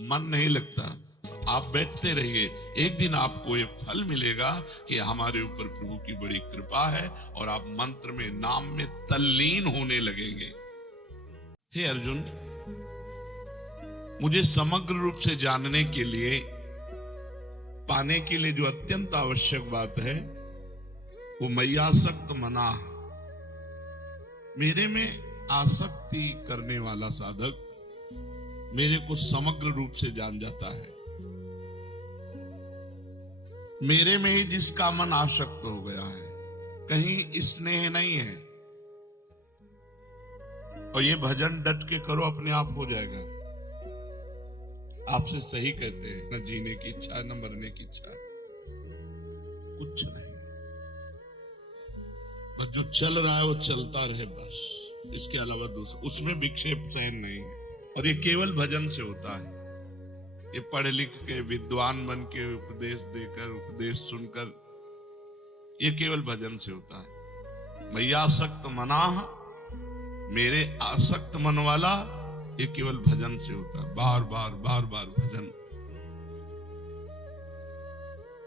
मन नहीं लगता। आप बैठते रहिए, एक दिन आपको ये फल मिलेगा कि हमारे ऊपर प्रभु की बड़ी कृपा है, और आप मंत्र में, नाम में तल्लीन होने लगेंगे। हे अर्जुन, मुझे समग्र रूप से जानने के लिए, पाने के लिए जो अत्यंत आवश्यक बात है वो मय्यासक्त मना, मेरे में आसक्ति करने वाला साधक मेरे को समग्र रूप से जान जाता है। मेरे में ही जिसका मन आसक्त हो गया है, कहीं स्नेह नहीं है। और ये भजन डट के करो, अपने आप हो जाएगा। आपसे सही कहते हैं, न जीने की इच्छा न मरने की इच्छा, कुछ नहीं। बस जो चल रहा है वो चलता रहे, बस इसके अलावा दूसरा, उसमें विक्षेप सहन नहीं है। और ये केवल भजन से होता है। ये पढ़ लिख के, विद्वान बन के, उपदेश देकर, उपदेश सुनकर, ये केवल भजन से होता है। मय्यासक्त मना, मेरे आसक्त मन वाला, ये केवल भजन से होता है। बार बार बार बार भजन,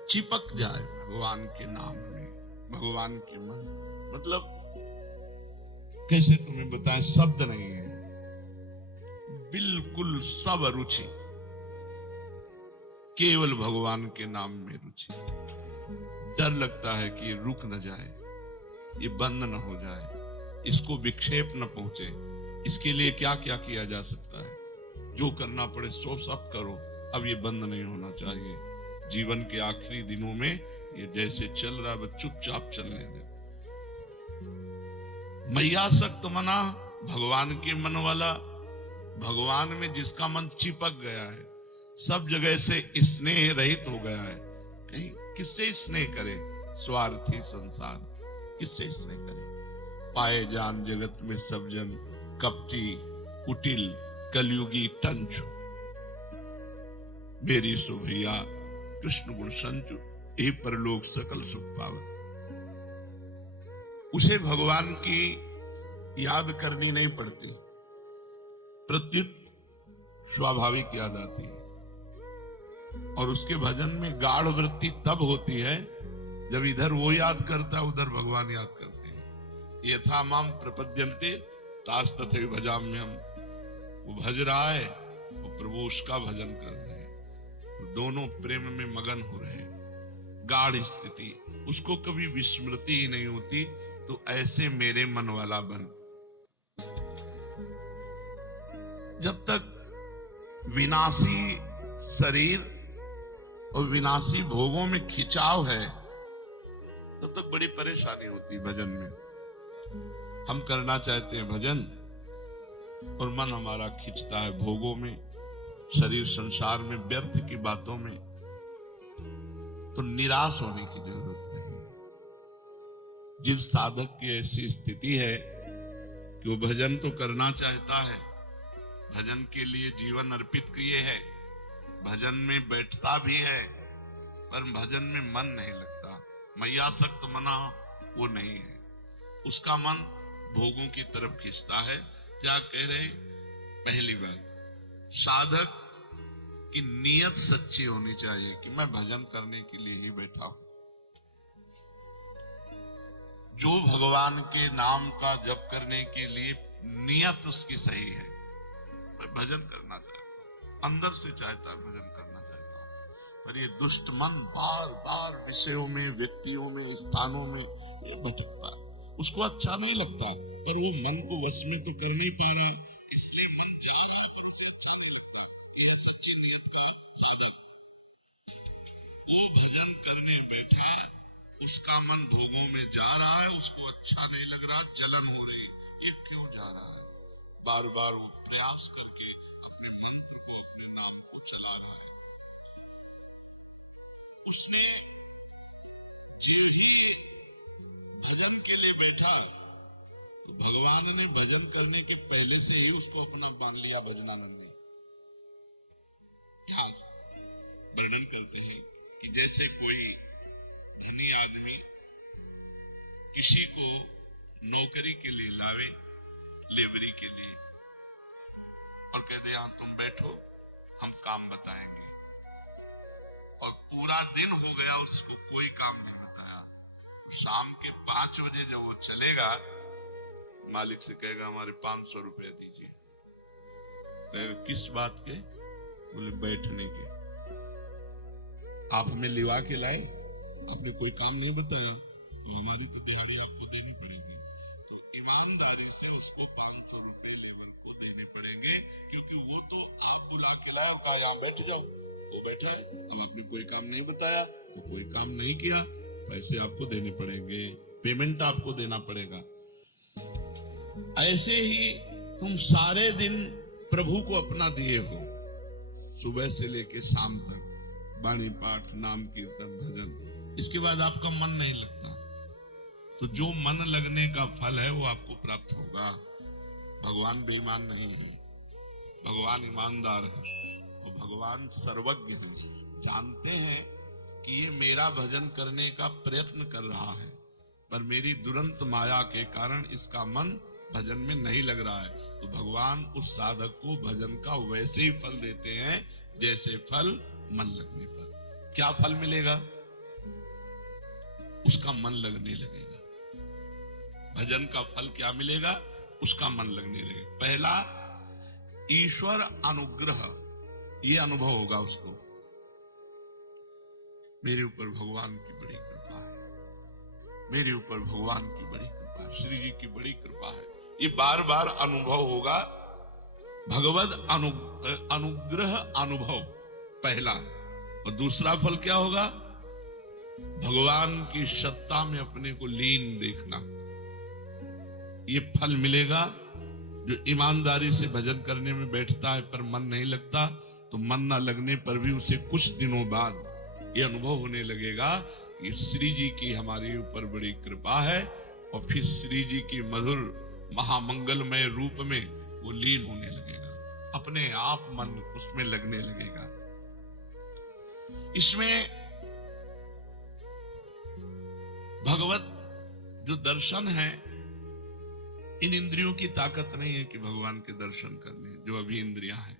चिपक जाए भगवान के नाम में, भगवान के मन। मतलब कैसे तुम्हें बताएं, शब्द नहीं है, बिल्कुल सब रुचि केवल भगवान के नाम में रुचि। डर लगता है कि ये रुक न जाए, ये बंद न हो जाए, इसको विक्षेप न पहुंचे। इसके लिए क्या क्या किया जा सकता है, जो करना पड़े सो सब करो। अब ये बंद नहीं होना चाहिए। जीवन के आखिरी दिनों में ये जैसे चल रहा है, चुपचाप चलने दे। मय्यासक्त मना, भगवान के मन वाला, भगवान में जिसका मन चिपक गया है, सब जगह से स्नेह रहित हो गया है। कहीं किससे स्नेह करे? स्वार्थी संसार, किससे स्नेह करे? पाए जान जगत में सब जन, कपटी कुटिल कलयुगी टंच, मेरी सो भैया कृष्ण गुण संचु, यही परलोक सकल सुख पावे। उसे भगवान की याद करनी नहीं पड़ती, प्रत्युत स्वाभाविक याद आती है। और उसके भजन में गाढ़ वृत्ति तब होती है जब इधर वो याद करता, उधर भगवान याद करते हैं। यथा माम प्रपद्यन्ते तास तथैव भजाम्यहम्, वो भज रहा है, वो प्रभु उसका भजन कर रहे हैं, दोनों प्रेम में मगन हो रहे हैं। गाढ़ स्थिति, उसको कभी विस्मृति ही नहीं होती। तो ऐसे मेरे मन वाला बन। जब तक विनाशी शरीर और विनाशी भोगों में खिंचाव है, तब तक बड़ी परेशानी होती भजन में। हम करना चाहते हैं भजन, और मन हमारा खिंचता है भोगों में, शरीर संसार में, व्यर्थ की बातों में, तो निराश होने की जरूरत नहीं है। जिस साधक की ऐसी स्थिति है कि वो भजन तो करना चाहता है, भजन के लिए जीवन अर्पित किए है, भजन में बैठता भी है, पर भजन में मन नहीं लगता। मय्यासक्त मना वो नहीं है, उसका मन भोगों की तरफ खींचता है। क्या कह रहे? पहली बात, साधक की नीयत सच्ची होनी चाहिए कि मैं भजन करने के लिए ही बैठा हूं। जो भगवान के नाम का जप करने के लिए नियत उसकी सही है, मैं भजन करना चाहता हूं, अंदर से चाहता है भजन करना चाहता हूं, पर ये दुष्ट मन बार बार विषयों में, व्यक्तियों में, स्थानों में ये भटकता है। उसको अच्छा नहीं लगता, पर वो मन को वश में तो कर नहीं पा रहा, इसलिए मन जा रहा है पर उसे अच्छा नहीं लगता। ये सच्ची नियत का साधक। वो भजन करने बैठे, उसका मन भोगों में जा रहा है, उसको अच्छा नहीं लग रहा, जलन हो रही, ये क्यों जा रहा है? बार बार वो प्रयास करके अपने मंत्र को, अपने नाम को चला रहा है। उसने जो ही भजन के लिए बैठा, तो भगवान ने भजन करने के पहले से ही उसको इतना मान लिया। भजनानंद वर्णन करते हैं कि जैसे कोई धनी आदमी किसी को नौकरी के लिए लावे, लेबरी के लिए, और कहते यहां तुम बैठो, हम काम बताएंगे। और पूरा दिन हो गया, उसको कोई काम नहीं बताया। तो शाम के 5 बजे जब वो चलेगा, मालिक से कहेगा हमारे 500 रुपए दीजिए। कहेगा किस बात के? बोले बैठने के। आप हमें लिवा के लाए, आपने कोई काम नहीं बताया, तो हमारी तो दिहाड़ी आपको देनी पड़ेगी। तो ईमानदारी से उसको 500 रुपए लेबर को देने पड़ेंगे, क्योंकि वो तो आप बुला के लाए, कहा यहाँ बैठ जाओ, वो बैठा है। अब आपने कोई काम नहीं बताया तो कोई काम नहीं किया, पैसे आपको देने पड़ेंगे, पेमेंट आपको देना पड़ेगा। ऐसे ही तुम सारे दिन प्रभु को अपना दिए हो, सुबह से लेके शाम तक वाणी पाठ, नाम कीर्तन, भजन, इसके बाद आपका मन नहीं लगता, तो जो मन लगने का फल है वो आपको प्राप्त होगा। भगवान बेईमान नहीं है, भगवान ईमानदार है, और भगवान सर्वज्ञ है। जानते हैं कि ये मेरा भजन करने का प्रयत्न कर रहा है, पर मेरी दुरंत माया के कारण इसका मन भजन में नहीं लग रहा है। तो भगवान उस साधक को भजन का वैसे ही फल देते हैं जैसे फल मन लगने पर। क्या फल मिलेगा? उसका मन लगने लगेगा। भजन का फल क्या मिलेगा? उसका मन लगने लगेगा। पहला, ईश्वर अनुग्रह, ये अनुभव होगा उसको, मेरे ऊपर भगवान की बड़ी कृपा है, मेरे ऊपर भगवान की बड़ी कृपा है, श्री जी की बड़ी कृपा है। ये बार बार अनुभव होगा, भगवद अनुग्रह अनुभव पहला। और दूसरा फल क्या होगा? भगवान की सत्ता में अपने को लीन देखना। ये फल मिलेगा। जो ईमानदारी से भजन करने में बैठता है पर मन नहीं लगता, तो मन ना लगने पर भी उसे कुछ दिनों बाद ये अनुभव होने लगेगा कि श्री जी की हमारे ऊपर बड़ी कृपा है, और फिर श्री जी की मधुर महामंगलमय रूप में वो लीन होने लगेगा, अपने आप मन उसमें लगने लगेगा। इसमें भगवत जो दर्शन है, इन इंद्रियों की ताकत नहीं है कि भगवान के दर्शन करने, जो अभी इंद्रियां हैं।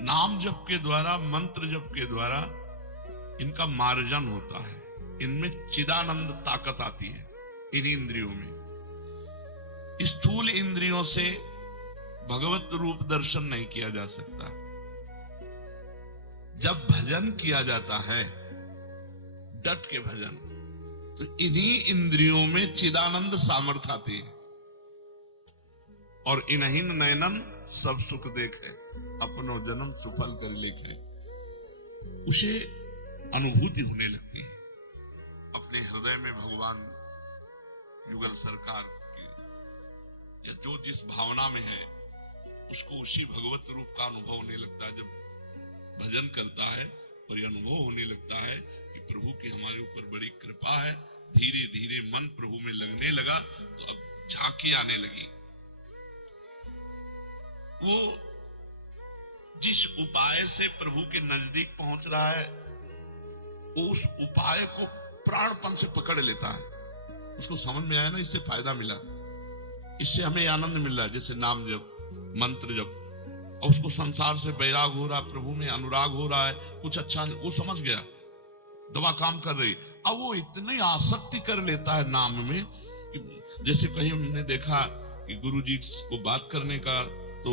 नाम जप के द्वारा, मंत्र जप के द्वारा इनका मार्जन होता है, इनमें चिदानंद ताकत आती है इन इंद्रियों में। स्थूल इंद्रियों से भगवत रूप दर्शन नहीं किया जा सकता। जब भजन किया जाता है, डट के भजन, तो इन्हीं इंद्रियों में चिदानंद सामर्थ्य आती है। और इन्हीं नयनन सब सुख देखे, अपनो जन्म सुफल कर लेखे, उसे अनुभूति होने लगती है। अपने हृदय में भगवान युगल सरकार की, या जो जिस भावना में है, उसको उसी भगवत रूप का अनुभव होने लगता है। जब भजन करता है और ये अनुभव होने लगता है कि प्रभु की हमारे ऊपर बड़ी कृपा है, धीरे धीरे मन प्रभु में लगने लगा, तो अब झांकी आने लगी। वो जिस उपाय से प्रभु के नजदीक पहुंच रहा है, वो उस उपाय को प्राणपन से पकड़ लेता है। उसको समझ में आया ना, इससे फायदा मिला, इससे हमें आनंद मिल रहा है, जैसे नाम जप, मंत्र जप, और उसको संसार से बैराग हो रहा है, प्रभु में अनुराग हो रहा है, कुछ अच्छा नहीं, वो समझ गया दवा काम कर रही। अब वो इतनी आसक्ति कर लेता है नाम में कि जैसे कहीं हमने देखा कि गुरु जी को बात करने का, तो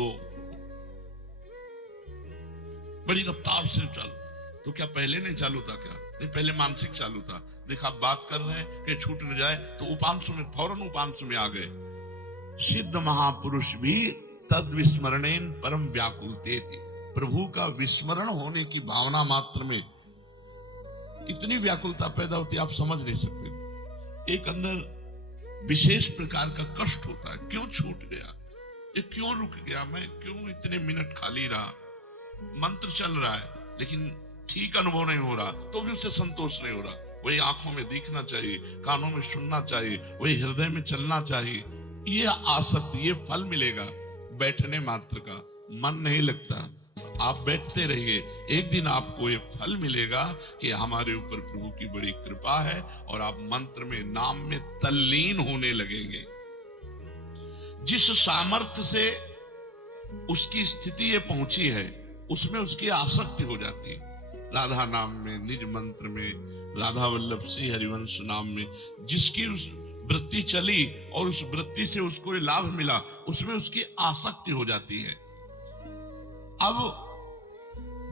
बड़ी रफ्तार से चल, तो क्या पहले नहीं चालू था? क्या नहीं, पहले मानसिक चालू था। देखा बात कर रहे हैं कि छूट न जाए, तो उपांशु में, फौरन उपांशु में आ गए। सिद्ध महापुरुष भी तद विस्मरणेन परम व्याकुलतेति, प्रभु का विस्मरण होने की भावना मात्र में इतनी व्याकुलता पैदा होती है, आप समझ नहीं सकते। एक अंदर विशेष प्रकार का कष्ट होता है, क्यों छूट गया, ये क्यों रुक गया, मैं क्यों इतने मिनट खाली रहा, मंत्र चल रहा है लेकिन ठीक अनुभव नहीं हो रहा, तो भी उससे संतोष नहीं हो रहा। वही आंखों में दिखना चाहिए, कानों में सुनना चाहिए, वही हृदय में चलना चाहिए। ये आसक्ति, ये फल मिलेगा बैठने मात्र का। मन नहीं लगता, आप बैठते रहिए, एक दिन आपको ये फल मिलेगा कि हमारे ऊपर प्रभु की बड़ी कृपा है, और आप मंत्र में, नाम में तल्लीन होने लगेंगे। जिस सामर्थ्य से उसकी स्थिति ये पहुंची है, उसमें उसकी आसक्ति हो जाती है। राधा नाम में, निज मंत्र में, राधा वल्लभ श्री हरिवंश नाम में जिसकी उस वृत्ति चली और उस वृत्ति से उसको लाभ मिला, उसमें उसकी आसक्ति हो जाती है। अब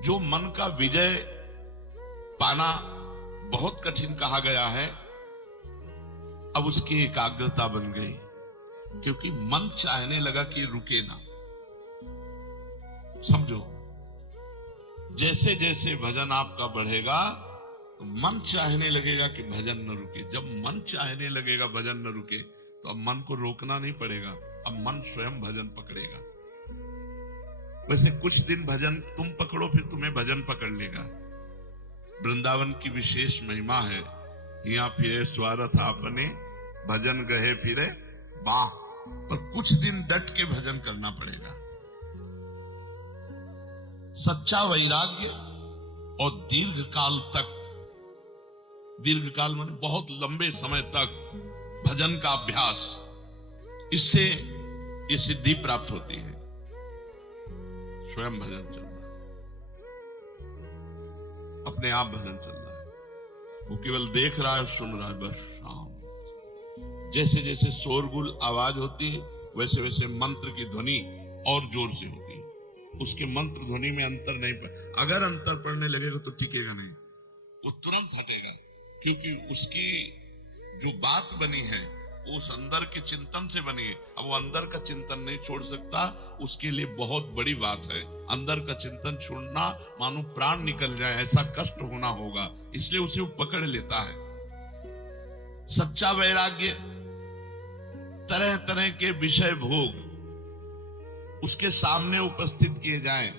जो मन का विजय पाना बहुत कठिन कहा गया है, अब उसकी एकाग्रता बन गई, क्योंकि मन चाहने लगा कि रुके ना। समझो, जैसे जैसे भजन आपका बढ़ेगा तो मन चाहने लगेगा कि भजन न रुके। जब मन चाहने लगेगा भजन न रुके, तो अब मन को रोकना नहीं पड़ेगा, अब मन स्वयं भजन पकड़ेगा। वैसे कुछ दिन भजन तुम पकड़ो, फिर तुम्हें भजन पकड़ लेगा। वृंदावन की विशेष महिमा है, यहाँ फिरे स्वार्थ आपने, भजन गए फिरे बाह। पर कुछ दिन डट के भजन करना पड़ेगा। सच्चा वैराग्य और दीर्घ काल तक, दीर्घ काल माने बहुत लंबे समय तक भजन का अभ्यास, इससे ये सिद्धि प्राप्त होती है। स्वयं भजन चल रहा है, अपने आप भजन चल रहा है, वो केवल देख रहा है, सुन रहा है, बस शाम। जैसे जैसे शोरगुल आवाज होती है, वैसे वैसे मंत्र की ध्वनि और जोर से होती है। उसके मंत्र ध्वनि में अंतर नहीं अगर अंतर पड़ने लगेगा तो टिकेगा नहीं, वो तुरंत हटेगा, क्योंकि उसकी जो बात बनी है वो उस अंदर के चिंतन से बनी है। अब वो अंदर का चिंतन नहीं छोड़ सकता, उसके लिए बहुत बड़ी बात है। अंदर का चिंतन छोड़ना मानो प्राण निकल जाए, ऐसा कष्ट होना होगा, इसलिए उसे वो पकड़ लेता है। सच्चा वैराग्य, तरह तरह के विषय भोग उसके सामने उपस्थित किए जाएं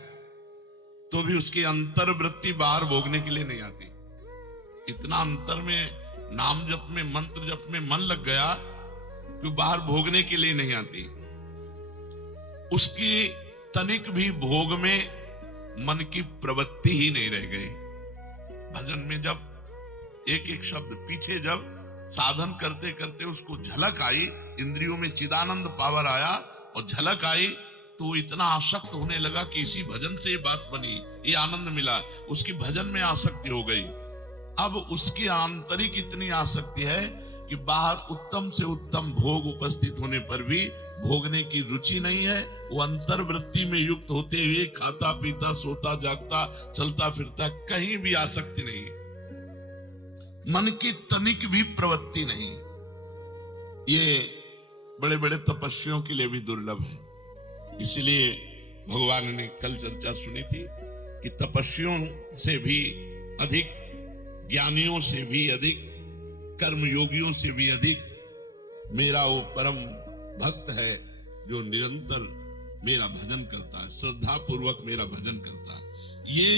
तो भी उसकी अंतर्वृत्ति बाहर भोगने के लिए नहीं आती। इतना अंतर में नाम जप में, मंत्र जप में मन लग गया कि बाहर भोगने के लिए नहीं आती। उसकी तनिक भी भोग में मन की प्रवृत्ति ही नहीं रह गई। भजन में जब एक एक शब्द पीछे, जब साधन करते करते उसको झलक आई, इंद्रियों में चिदानंद पावर आया और झलक आई, तो इतना आसक्त होने लगा कि इसी भजन से ये बात बनी, ये आनंद मिला, उसकी भजन में आसक्ति हो गई। अब उसकी आंतरिक इतनी आसक्ति है कि बाहर उत्तम से उत्तम भोग उपस्थित होने पर भी भोगने की रुचि नहीं है। वो अंतर्वृत्ति में युक्त होते हुए खाता पीता सोता जागता चलता फिरता, कहीं भी आसक्ति नहीं, मन की तनिक भी प्रवृत्ति नहीं। ये बड़े बड़े तपस्वियों के लिए भी दुर्लभ है। इसलिए भगवान ने कल चर्चा सुनी थी कि तपस्वियों से भी अधिक, ज्ञानियों से भी अधिक, कर्मयोगियों से भी अधिक मेरा वो परम भक्त है जो निरंतर मेरा भजन करता है, श्रद्धा पूर्वक मेरा भजन करता है। ये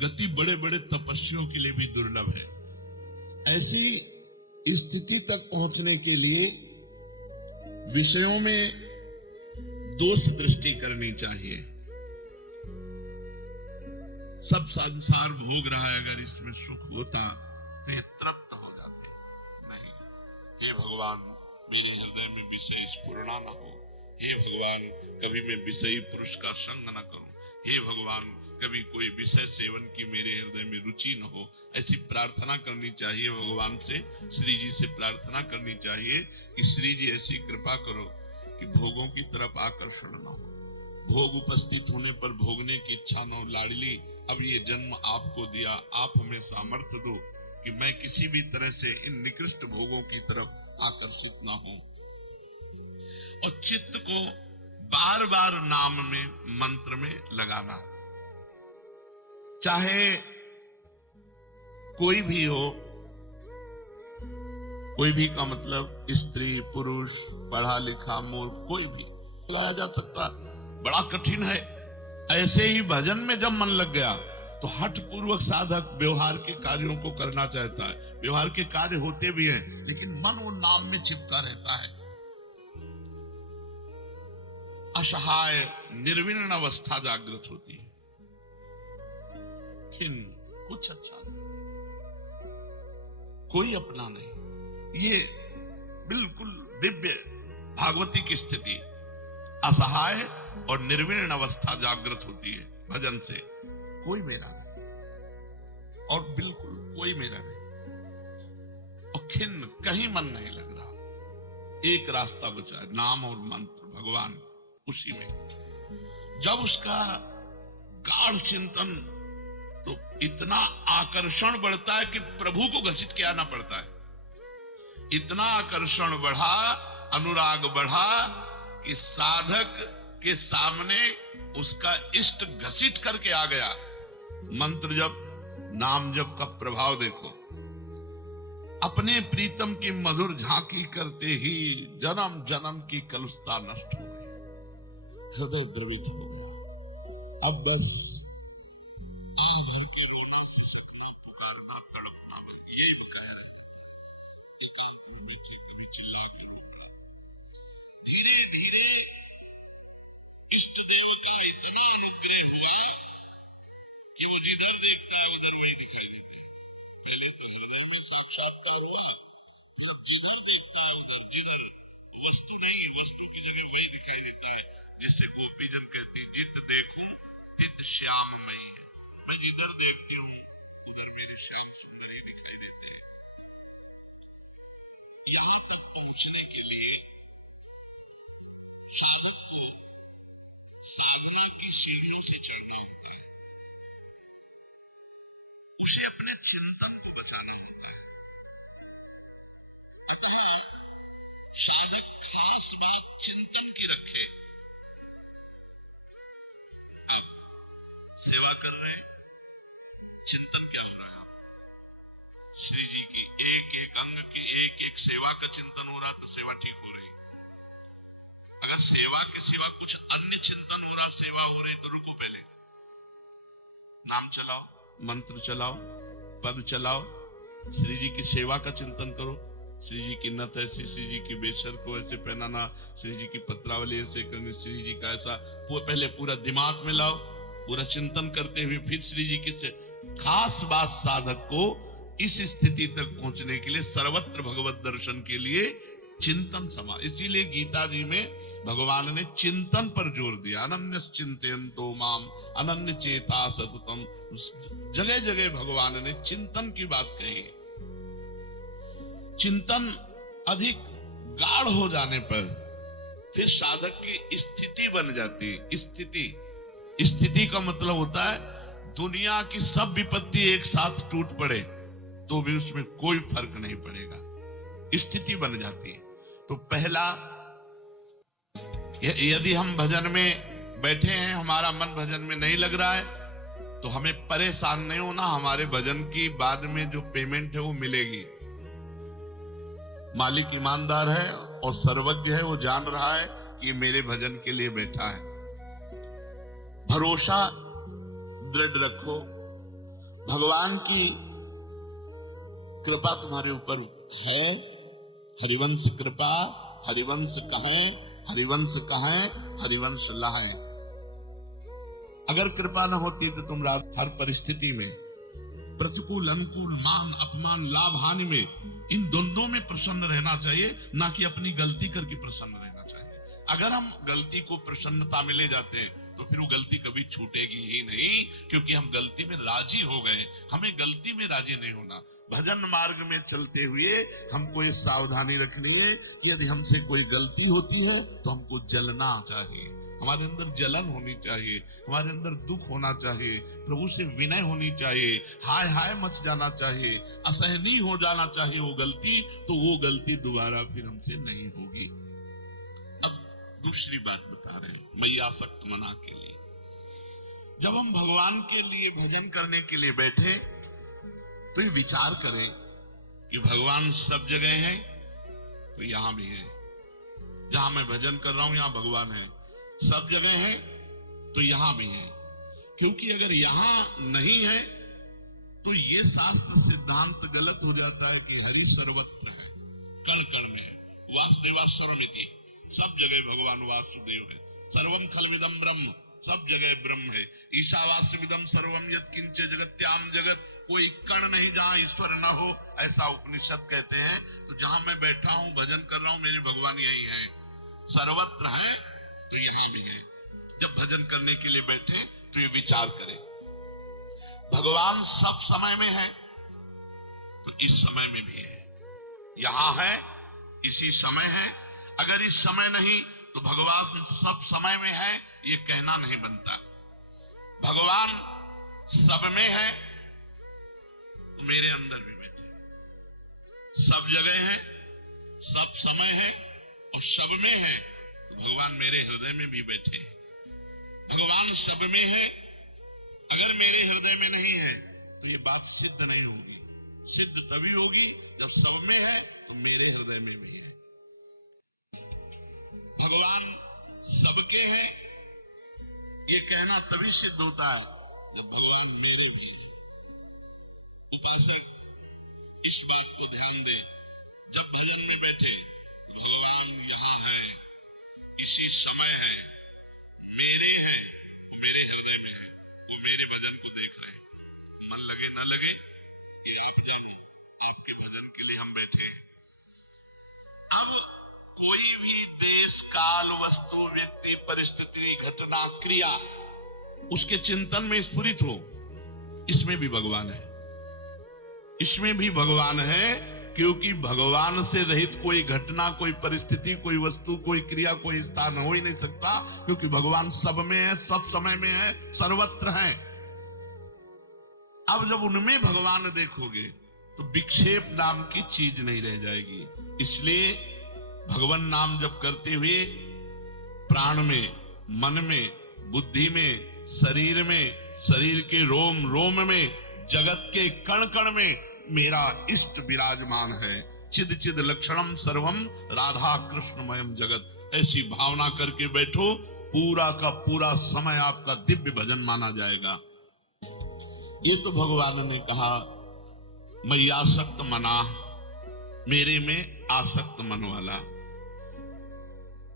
गति बड़े बड़े तपस्वियों के लिए भी दुर्लभ है। ऐसी स्थिति तक पहुंचने के लिए विषयों में दोष दृष्टि करनी चाहिए। सब संसार भोग रहा है, अगर इसमें सुख होता तो ये तृप्त हो जाते। नहीं, हे भगवान मेरे हृदय में विषय स्फुरना न हो, हे भगवान कभी मैं विषयी पुरुष का संग न करूं, हे भगवान कभी कोई विषय सेवन की मेरे हृदय में रुचि न हो। ऐसी प्रार्थना करनी चाहिए भगवान से, श्री जी से प्रार्थना करनी चाहिए कि श्री जी ऐसी कृपा करो कि भोगों की तरफ आकर्षण न हो, भोग उपस्थित होने पर भोगने की इच्छा न हो। लाडली, अब ये जन्म आपको दिया, आप हमें सामर्थ्य दो कि मैं किसी भी तरह से इन निकृष्ट भोगों की तरफ आकर्षित ना हो। और चित्त को बार बार नाम में, मंत्र में लगाना, चाहे कोई भी हो, कोई भी का मतलब स्त्री पुरुष, पढ़ा लिखा मूर्ख, कोई भी लगाया जा सकता। बड़ा कठिन है। ऐसे ही भजन में जब मन लग गया तो हठ पूर्वक साधक व्यवहार के कार्यों को करना चाहता है। व्यवहार के कार्य होते भी हैं, लेकिन मन वो नाम में चिपका रहता है। असहाय निर्विण्ण अवस्था जागृत होती है। कुछ अच्छा नहीं, कोई अपना नहीं। ये बिल्कुल दिव्य भागवती की स्थिति, असहाय और निर्विण्ण अवस्था जागृत होती है भजन से। कोई मेरा नहीं, और बिल्कुल कोई मेरा नहीं, और खिन्न कहीं मन नहीं लग रहा। एक रास्ता बचा है, नाम और मंत्र, भगवान, उसी में। जब उसका गाढ़ चिंतन, तो इतना आकर्षण बढ़ता है कि प्रभु को घसीट के आना पड़ता है। इतना आकर्षण बढ़ा, अनुराग बढ़ा कि साधक के सामने उसका इष्ट घसीट करके आ गया। मंत्र जप, नाम जप का प्रभाव देखो। अपने प्रीतम की मधुर झांकी करते ही जन्म जन्म की कलुषता नष्ट हो गई, हृदय द्रवित हो गया। अब बस धीरे धीरे इष्ट देव का इतना प्रेम हुआ कि वो जिधर देखते हैं उधर वे दिखाई देते हैं। पहले तो हृदय में साक्षात्कार हुआ, अब जिधर देखते हैं उधर जिधर वस्तु नहीं है, वस्तु की जगह वे दिखाई देते हैं। जैसे गोपी जन कहती, जित देखूं तित श्याममयी है। मैं जिधर देखता हूँ उधर मेरे श्याम सुंदर ही दिखाई देते हैं। यहाँ तक पहुंचने के लिए साधना की सीढ़ियों से चढ़ना होता है, उसे अपने चिंतन को बचाना होता है। अच्छा, साधक खास बात चिंतन की रखे। सेवा कर रहे, चिंतन क्या हो रहा है? श्री जी की एक एक अंग की एक एक सेवा का चिंतन हो रहा तो सेवा ठीक हो रही। अगर सेवा के सिवा कुछ अन्य चिंतन हो रहा, सेवा हो रही, तो रुको, पहले नाम चलाओ, मंत्र चलाओ, पद चलाओ, श्री जी की सेवा का चिंतन करो। श्री जी की नथ ऐसी, श्री जी की बेशर को ऐसे पहनाना, श्री जी की पत्रावली ऐसे करनी, श्री जी का ऐसा, पहले पूरा दिमाग में लाओ, पूरा चिंतन करते हुए फिर श्री जी की खास बात साधक को इस स्थिति तक पहुंचने के लिए सर्वत्र भगवत दर्शन के लिए चिंतन समा। इसीलिए गीता जी में भगवान ने चिंतन पर जोर दिया। अनन्य चिंतयन्तो माम अनन्य चेता सततम। जगह जगह भगवान ने चिंतन की बात कही है। चिंतन अधिक गाढ़ हो जाने पर फिर साधक की स्थिति बन जाती है। स्थिति का मतलब होता है दुनिया की सब विपत्ति एक साथ टूट पड़े तो भी उसमें कोई फर्क नहीं पड़ेगा, स्थिति बन जाती है। तो पहला, यदि हम भजन में बैठे हैं, हमारा मन भजन में नहीं लग रहा है, तो हमें परेशान नहीं होना। हमारे भजन की बाद में जो पेमेंट है वो मिलेगी। मालिक ईमानदार है और सर्वज्ञ है, वो जान रहा है कि मेरे भजन के लिए बैठा है। भरोसा दृढ़ रखो, भगवान की कृपा तुम्हारे ऊपर है। हरिवंश कृपा, हरिवंश कहें, हरिवंश कहें, हरिवंश लाएं। अगर कृपा न होती तो तुम हर परिस्थिति में, प्रतिकूल अनुकूल, मान अपमान, लाभ हानि में, इन द्वंद्वों में प्रसन्न रहना चाहिए, ना कि अपनी गलती करके प्रसन्न रहना चाहिए। अगर हम गलती को प्रसन्नता में ले जाते हैं तो फिर वो गलती कभी छूटेगी ही नहीं, क्योंकि हम गलती में राजी हो गए। हमें गलती में राजी नहीं होना। भजन मार्ग में चलते हुए हमको ये सावधानी रखनी है कि यदि हमसे कोई गलती होती है तो हमको जलना चाहिए, हमारे अंदर जलन होनी चाहिए, हमारे अंदर दुख होना चाहिए, प्रभु से विनय होनी चाहिए, हाय हाय मच जाना चाहिए, असहनीय हो जाना चाहिए वो गलती, तो वो गलती दोबारा फिर हमसे नहीं होगी। अब दूसरी बात बता रहे हैं, मैयासक्त मना के लिए। जब हम भगवान के लिए भजन करने के लिए बैठे तो ये विचार करें कि भगवान सब जगह है तो यहां भी है। जहां मैं भजन कर रहा हूं यहां भगवान है, सब जगह है तो यहां भी है। क्योंकि अगर यहां नहीं है तो ये शास्त्र सिद्धांत गलत हो जाता है कि हरि सर्वत्र है, कण कण में है। वासुदेवा सर्वमिति, सब जगह भगवान वासुदेव है। सर्वम खलविदम ब्रह्म, सब जगह ब्रह्म है। ईशावास्यमिदं सर्वम यत्किंच जगत्याम जगत, कोई कण नहीं जहां ईश्वर न हो, ऐसा उपनिषद कहते हैं। तो जहां मैं बैठा हूं भजन कर रहा हूं, मेरे भगवान यही है, सर्वत्र है तो यहां भी है। जब भजन करने के लिए बैठे तो ये विचार करें भगवान सब समय में है तो इस समय में भी है, यहां है इसी समय है। अगर इस समय नहीं तो भगवान सब समय में है, ये कहना नहीं बनता। भगवान सब में है तो मेरे अंदर भी बैठे, सब जगह है, सब समय है और सब में है तो भगवान मेरे हृदय में भी बैठे हैं। भगवान सब में है, अगर मेरे हृदय में नहीं है तो ये बात सिद्ध नहीं होगी। सिद्ध तभी होगी जब सब में है तो मेरे हृदय में भी है। भगवान सबके हैं ये कहना तभी सिद्ध होता है जब भगवान मेरे भी है। उपासक इस बात को ध्यान दे, जब भजन में बैठे भगवान यहाँ है, इसी समय है, मेरे है, मेरे हृदय में है, वो मेरे भजन को देख रहे हैं। मन लगे ना लगे ये आप जानो, आपके भजन के लिए हम बैठे हैं। अब कोई भी देश काल वस्तु व्यक्ति परिस्थिति घटना क्रिया उसके चिंतन में स्फुरित हो, इसमें भी भगवान है, इसमें भी भगवान है। क्योंकि भगवान से रहित कोई घटना, कोई परिस्थिति, कोई वस्तु, कोई क्रिया, कोई स्थान हो ही नहीं सकता, क्योंकि भगवान सब में है, सब समय में है, सर्वत्र है। अब जब उनमें भगवान देखोगे तो विक्षेप नाम की चीज नहीं रह जाएगी। इसलिए भगवान नाम जप करते हुए प्राण में, मन में, बुद्धि में, शरीर में, शरीर के रोम रोम में, जगत के कण कण में मेरा इष्ट विराजमान है। चिद चिद लक्षणम सर्वम राधा कृष्णमयम जगत, ऐसी भावना करके बैठो, पूरा का पूरा समय आपका दिव्य भजन माना जाएगा। ये तो भगवान ने कहा मैं आसक्त मना, मेरे में आसक्त मन वाला।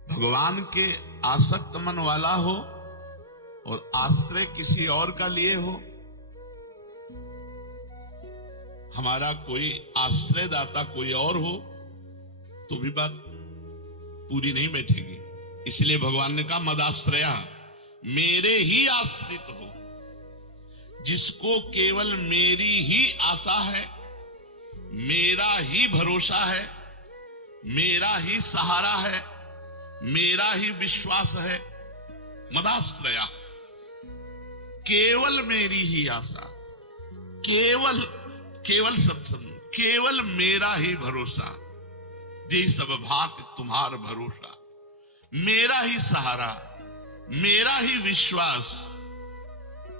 भगवान के आसक्त मन वाला हो और आश्रय किसी और का लिए हो, हमारा कोई आश्रयदाता कोई और हो तो भी बात पूरी नहीं बैठेगी। इसलिए भगवान ने कहा मदाश्रया, मेरे ही आश्रित हो। जिसको केवल मेरी ही आशा है, मेरा ही भरोसा है, मेरा ही सहारा है, मेरा ही विश्वास है, मदाश्रया, केवल मेरी ही आशा, केवल केवल सत्संग, केवल मेरा ही भरोसा, जी सब भात तुम्हार भरोसा, मेरा ही सहारा, मेरा ही विश्वास,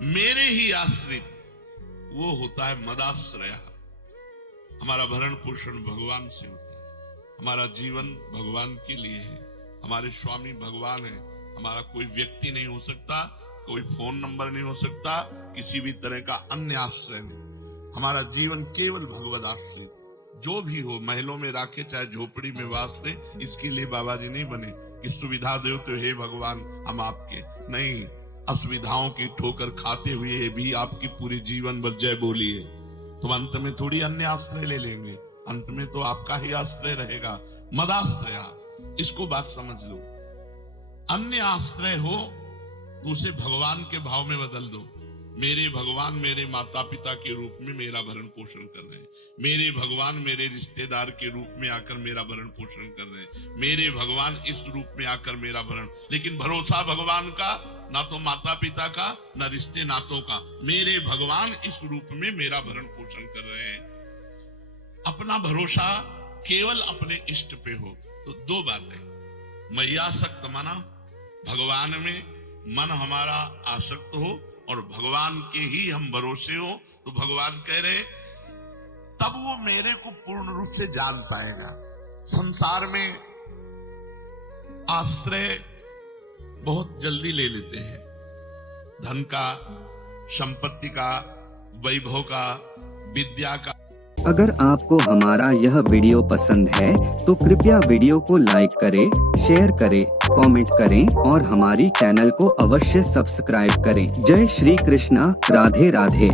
मेरे ही आश्रित, वो होता है मदाश्रया। हमारा भरण पोषण भगवान से होता है, हमारा जीवन भगवान के लिए है, हमारे स्वामी भगवान है। हमारा कोई व्यक्ति नहीं हो सकता, कोई फोन नंबर नहीं हो सकता, किसी भी तरह का अन्य आश्रय नहीं। हमारा जीवन केवल भगवद आश्रित, जो भी हो, महलों में राखे चाहे झोपड़ी में वास दे, इसके लिए बाबा जी नहीं बने कि सुविधा दो तो हे भगवान हम आपके, नहीं, असुविधाओं की ठोकर खाते हुए भी आपकी पूरी जीवन भर जय बोलिए, तो अंत में थोड़ी अन्य आश्रय ले लेंगे, अंत में तो आपका ही आश्रय रहेगा। मदाश्रया, इसको बात समझ लो। अन्य आश्रय हो तो उसे भगवान के भाव में बदल दो। मेरे भगवान मेरे माता पिता के रूप में मेरा भरण पोषण कर रहे हैं, मेरे भगवान मेरे रिश्तेदार के रूप में आकर मेरा भरण पोषण कर रहे हैं, मेरे भगवान इस रूप में आकर मेरा भरण, लेकिन भरोसा भगवान का, ना तो माता पिता का, ना रिश्ते नातों का, मेरे भगवान इस रूप में मेरा भरण पोषण कर रहे हैं। अपना भरोसा केवल अपने इष्ट पे हो तो दो बातें, मय्यासक्त मना, भगवान में मन हमारा आसक्त हो और भगवान के ही हम भरोसे हो, तो भगवान कह रहे तब वो मेरे को पूर्ण रूप से जान पाएगा। संसार में आश्रय बहुत जल्दी ले लेते हैं, धन का, संपत्ति का, वैभव का, विद्या का। अगर आपको हमारा यह वीडियो पसंद है तो कृपया वीडियो को लाइक करें, शेयर करें, कमेंट करें और हमारी चैनल को अवश्य सब्सक्राइब करें। जय श्री कृष्णा, राधे राधे।